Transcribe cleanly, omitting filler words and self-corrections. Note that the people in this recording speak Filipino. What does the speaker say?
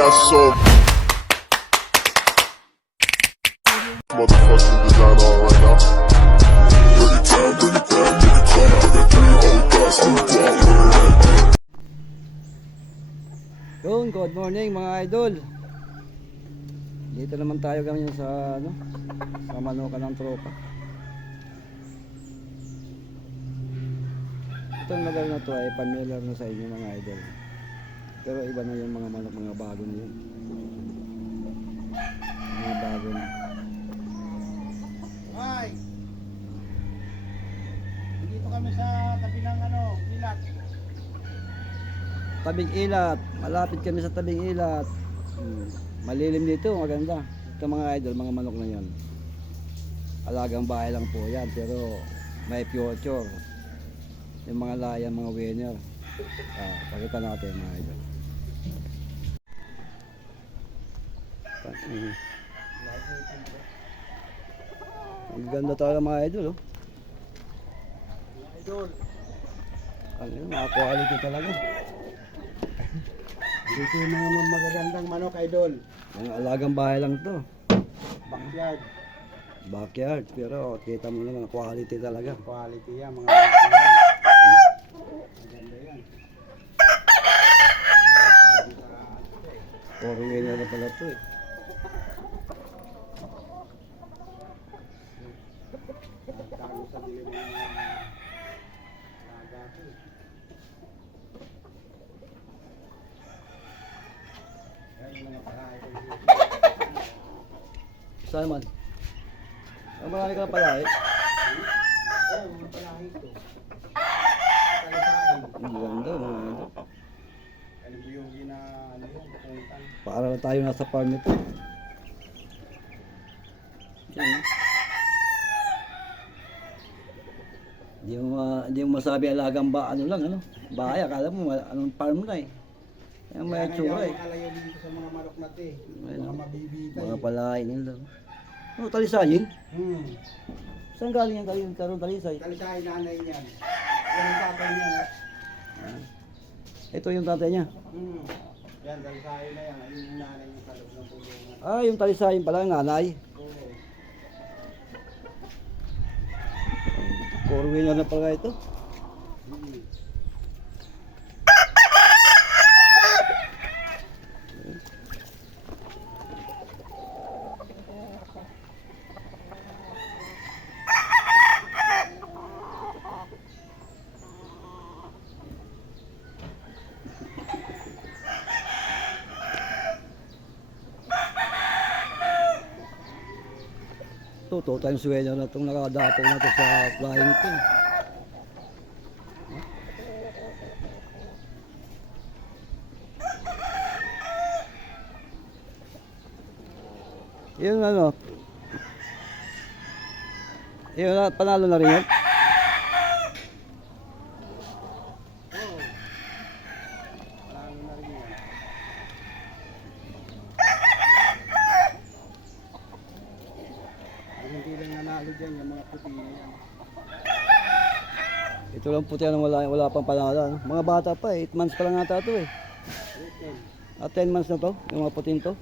got so motherfucking design on right now. Bring it down, bring it down, bring it down. I got 3 old guys to walk. Yun, good morning mga idol. Dito naman tayo ngayon sa sa manukan ng tropa. Itong lugar na to ay familiar na sa inyo mga idol. Pero iba na yung mga manok, mga bago na yun. Mga bago na. Ay! Dito kami sa tabi ng ilat. Tabing ilat, malapit kami sa tabing ilat. Malilim dito, maganda. Ito mga idol, mga manok na yan. Alagang bahay lang po yan, pero may future. Yung mga layan, mga winner. Pakita natin mga idol. Ang ganda talaga mga idol, oh. Idol. Mga quality talaga. Dito yung mga magagandang manok, idol. Mga alagang bahay lang to. Backyard. Backyard, pero kita mo naman quality talaga. Quality yan, mga manok yan. Maganda yan. Puro winner na pala to eh. Tago sa dilim ng mga nagato. Yan yung mga parahe ko dito. Saan man? Ang marami ka pala eh. Ay, mga parahe ito. Talisain. Ang ganda mga idol. Kalibuyugi na bukuntan. Para na tayo nasa farm nito. Yan. Hindi mo masabi alagang bahay, akala mo anong farm na eh. Yan may tsura eh. Kalayo dito sa mga manok natin eh. Ayun. Mga mabibitay. Mga palain nila. Ano, talisayin? Saan galing yung karong talisay? Talisain nanay niyan. Yan ang tatay niyan. Ito yung tatay niya. Yan, talisain na yan. Ayun yung nanay niya sa loob ng pulungan. Ah, yung talisayin pala, nanay. Oo. Puro winner na pala ito. Ito, 2 times winner na itong nakadapo na ito sa flying pin. Yung yung panalo na rin yun. Parang na rin yan. Ang hindi lang nanalo dyan, yung mga puti na yan. Ito lang puti ang wala pang panalo. Mga bata pa, 8 months pa lang ata ito eh. Written. At 10 months na to, yung mga putin to.